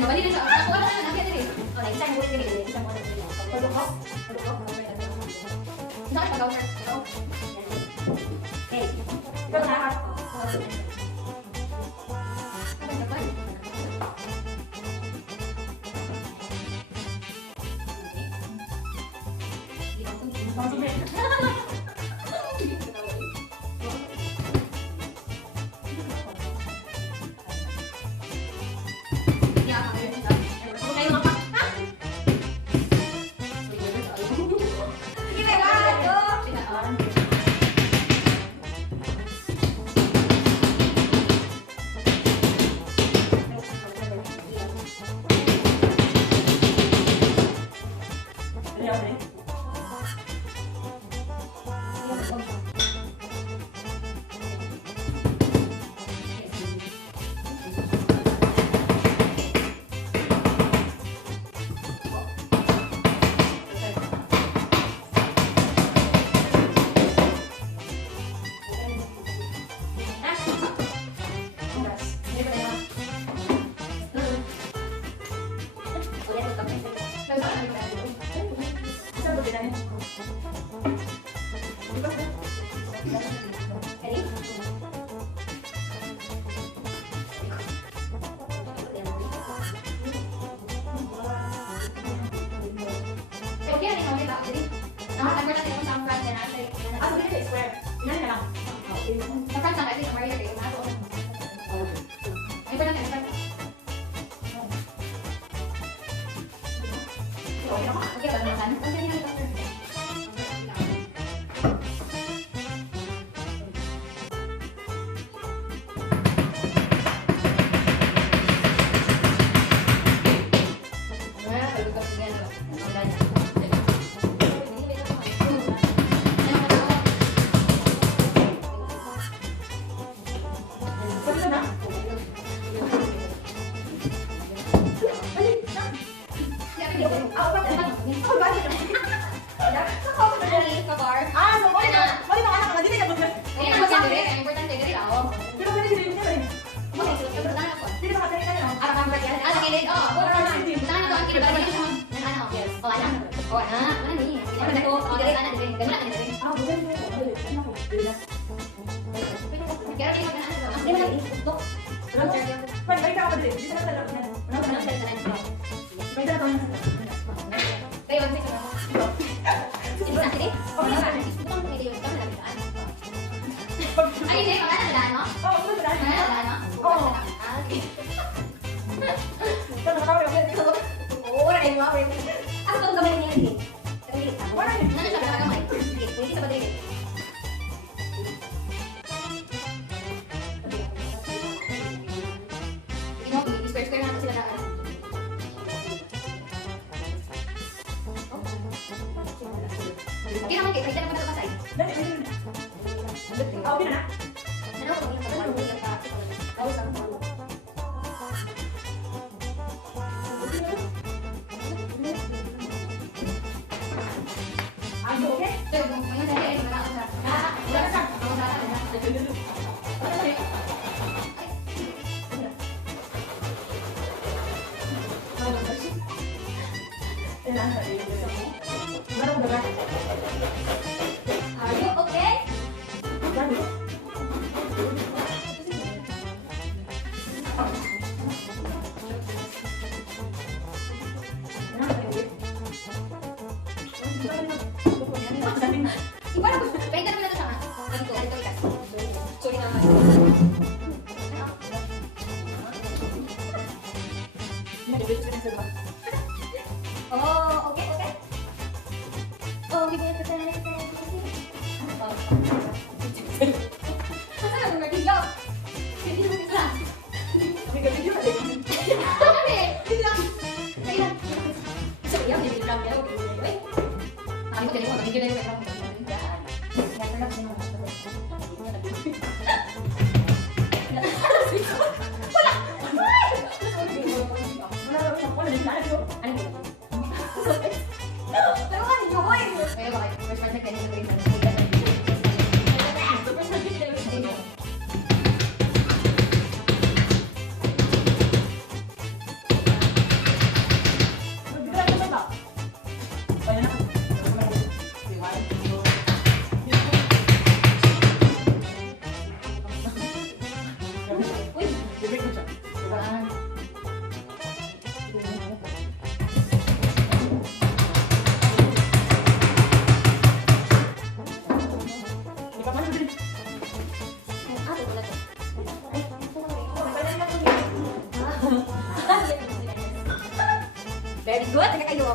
Then mabali din sa ako ano na nangyay diri. Oh, like isang bulit diri, isang bulit diri. Pagkakop. Sa akin pag-counter. Okay. Ito na.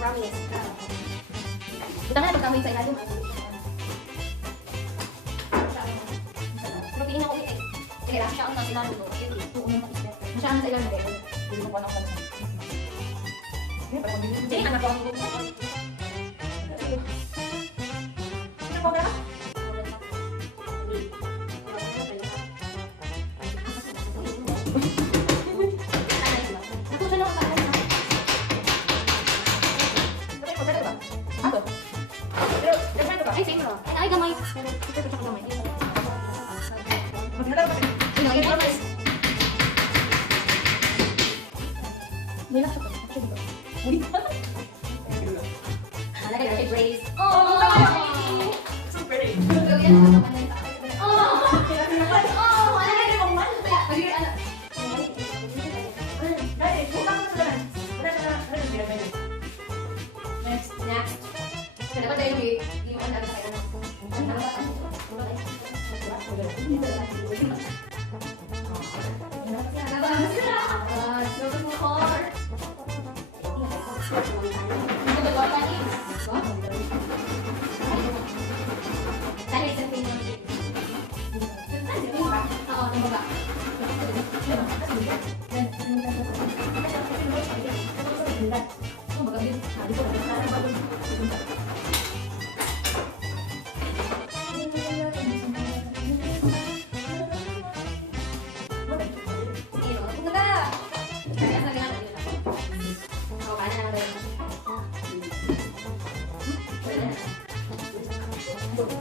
promise. Buta na pagkamoy sa ilalim. Pero piling ako ulit eh. Sige lang, siya ang nasa ilalim mo. Siya ang nasa ilalim mo. Hindi mo pa nang pansin. Sige, anak ko ang buka. Ano po ba? Ay, same lang. Ay, gamay. Pero, ito sa gamay. May laksa ko. Malagay na siya brace. Oh! Super eh. Next. Kenapa tayo di mo alam sa kanya?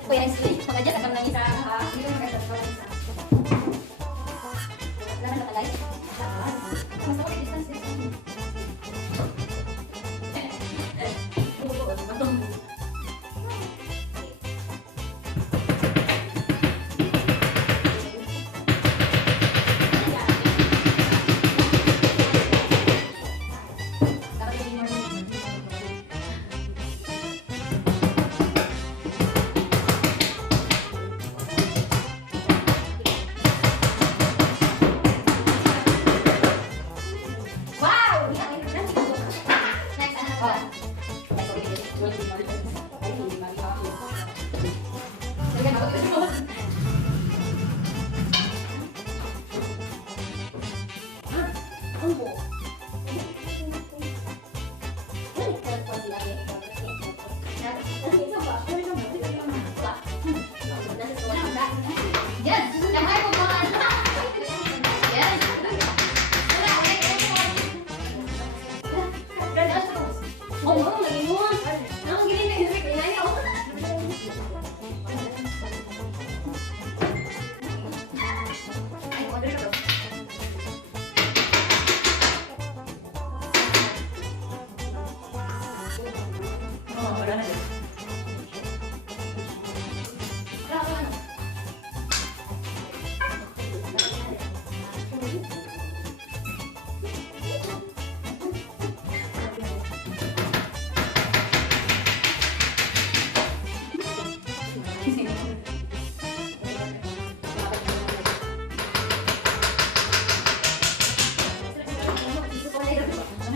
Kuya Sli, mag-adjust agam ng isa. Dito mag-adjust ko ng isa. Laman na guys. Mas ako distance dito.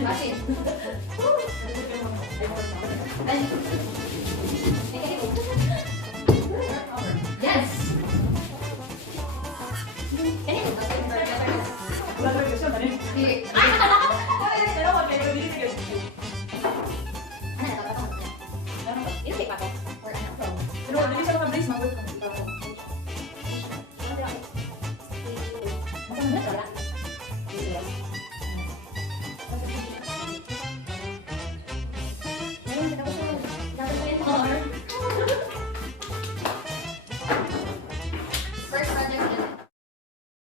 Asin.